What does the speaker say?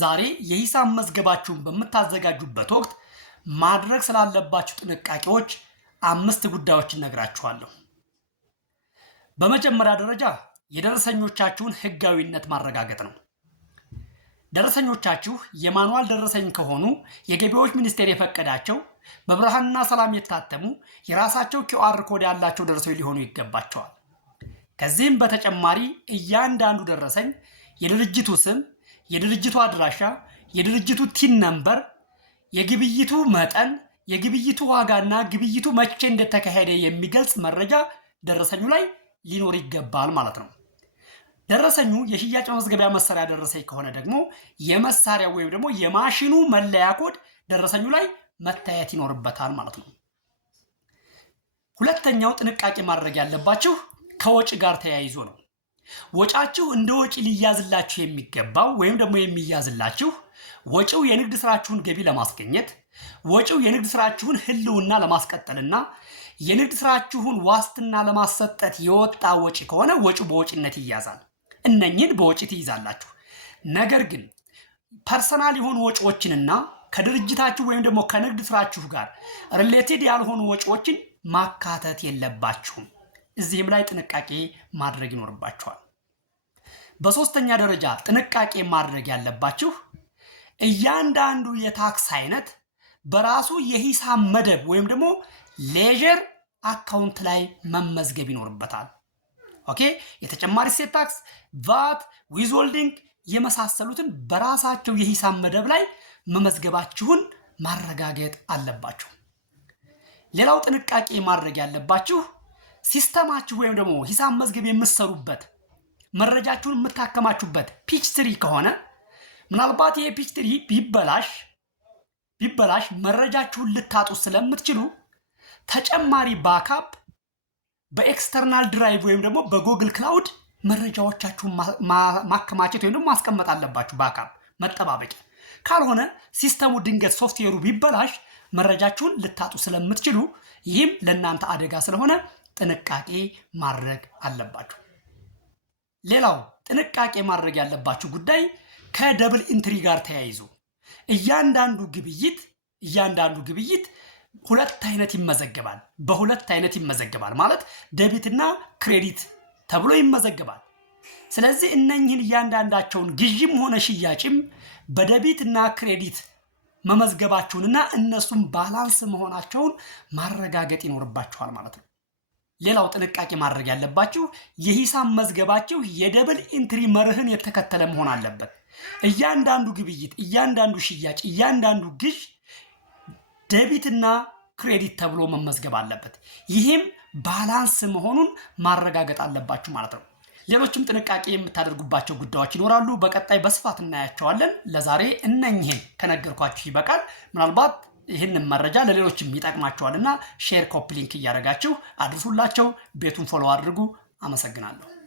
ዛሬ የሂሳብ መዝገባችሁን በመታዘጋጁበት ወቅት ማድረግ ስላለባችሁ ጥንቃቄዎች 5 ጉዳዮችን ነግራችኋለሁ። በመጀመሪያ ደረጃ የደረሰኞቻችሁን ህጋዊነት ማረጋገጥ ነው። ደረሰኞቻችሁ የማኑዋል ደረሰኝ ከሆኑ የገቢዎች ሚኒስቴር የፈቀዳቸው በብርሃንና ሰላም የታተሙ የራሳቸው QR ኮድ ያላቸው ደረሰኞች ሊሆኑ ይገባቸዋል። ከዚህም በተጨማሪ እያንዳንዱ ደረሰኝ የድርጅቱ ስም፣ የድርጅቱ አድራሻ፣ የድርጅቱ ቲን ነምበር፣ የግብይቱ መጠን፣ የግብይቱ ዋጋና ግብይቱ መቼ እንደተካሄደ የሚገልጽ መረጃ ደረሰኙ ላይ ሊኖር ይገባል ማለት ነው። ደረሰኙ የሽያጭ መዝገቢያ መሳሪያ ደረሰኝ ከሆነ ደግሞ የመሳሪያ ወይም ደግሞ የማሽኑ መለያ ኮድ ደረሰኙ ላይ መታየት ይኖርበታል ማለት ነው። ሁለተኛው ጥንቃቄ ማድረግ ያለባችሁ ከወጪ ጋር ተያይዞ ነው። ወጫችሁ እንደ ወጪ ሊያዝላችሁ የሚገባው ወይም ደግሞ የሚያዝላችሁ ወጪው የንግድ ስራችሁን ገቢ ለማስገኘት፣ ወጪው የንግድ ስራችሁን ህልውና ለማስቀጠልና የንግድ ስራችሁን ዋስትና ለማሰጠት የወጣ ወጪ ከሆነ ወጪው በወጪነት ይያዛል። እነኚህን በወጪ ትይዛላችሁ። ነገር ግን ፐርሰናል የሆኑ ወጪዎችንና ከድርጅታችሁ ወይም ደግሞ ከንግድ ስራችሁ ጋር ሪሌትድ ያልሆኑ ወጪዎችን ማካተት የለባችሁም። እዚህም ላይ ጥንቃቄ ማድረግ ይኖርባችኋል። በሶስተኛ ደረጃ ጥንቃቄ ማድረግ ያለባችሁ እያንዳንዱ የታክስ አይነት በራሱ የሂሳብ መደብ ወይም ደግሞ ሌጀር አካውንት ላይ መመዝገብ ይኖርበታል። ኦኬ፣ የተጨማሪ እሴት ታክስ፣ ቫት፣ ዊዝሆልዲንግ የመሳሰሉትን በራሳቸው የሂሳብ መደብ ላይ መመዝገባችሁን ማረጋገጥ አለባችሁ። ሌላው ጥንቃቄ ማድረግ ያለባችሁ ሲስተማችሁ ወይም ደግሞ ሂሳብ መዝገብ የምትሰሩበት መረጃችሁን የምታከማችሁበት ፒች3 ከሆነ ምናልባት ይሄ ፒች3 ቢበላሽ መረጃችሁን ልታጡ ስለምትችሉ ተጨማሪ ባካፕ በኤክስተርናል ድራይቭ ወይም ደግሞ በጉግል ክላውድ መረጃዎቻችሁን ማከማቸት ወይም ደግሞ ማስቀመጥ አለባችሁ። ባካፕ መጠባበቂያ ካልሆነ ሲስተሙ ድንገት ሶፍትዌሩ ቢበላሽ መረጃችሁን ልታጡ ስለምትችሉ ይህም ለእናንተ አደጋ ስለሆነ ጥንቃቄ ማድረግ አለባችሁ። ሌላው ጥንቃቄ ማድረግ ያለባችሁ ጉዳይ ከደብል ኢንትሪ ጋር ተያይዞ እያንዳንዱ ግብይት ሁለት አይነት ይመዘገባል። በሁለት አይነት ይመዘገባል ማለት ዴቢትና ክሬዲት ተብሎ ይመዘገባል። ስለዚህ እነኚህን እያንዳንዳቸውን ግዥም ሆነ ሽያጭም በዴቢትና ክሬዲት መመዝገባቸውንና እነሱም ባላንስ መሆናቸውን ማረጋገጥ ይኖርባችኋል ማለት ነው። ሌላው ጥንቃቄ ማድረግ ያለባችሁ የሂሳብ መዝገባችሁ የደብል ኢንትሪ መርህን የተከተለ መሆን አለበት። እያንዳንዱ ግብይት፣ እያንዳንዱ ሽያጭ፣ እያንዳንዱ ግዥ ዴቢትና ክሬዲት ተብሎ መመዝገብ አለበት። ይህም ባላንስ መሆኑን ማረጋገጥ አለባችሁ ማለት ነው። ሌሎችም ጥንቃቄ የምታደርጉባቸው ጉዳዮች ይኖራሉ። በቀጣይ በስፋት እናያቸዋለን። ለዛሬ እነኚህን ከነገርኳችሁ ይበቃል። ምናልባት ይህንን መረጃ ለሌሎችም ይጠቅማቸዋልና ሼር፣ ኮፒ ሊንክ እያደረጋችሁ አድርሱላቸው። ቤቱን ፎሎ አድርጉ። አመሰግናለሁ።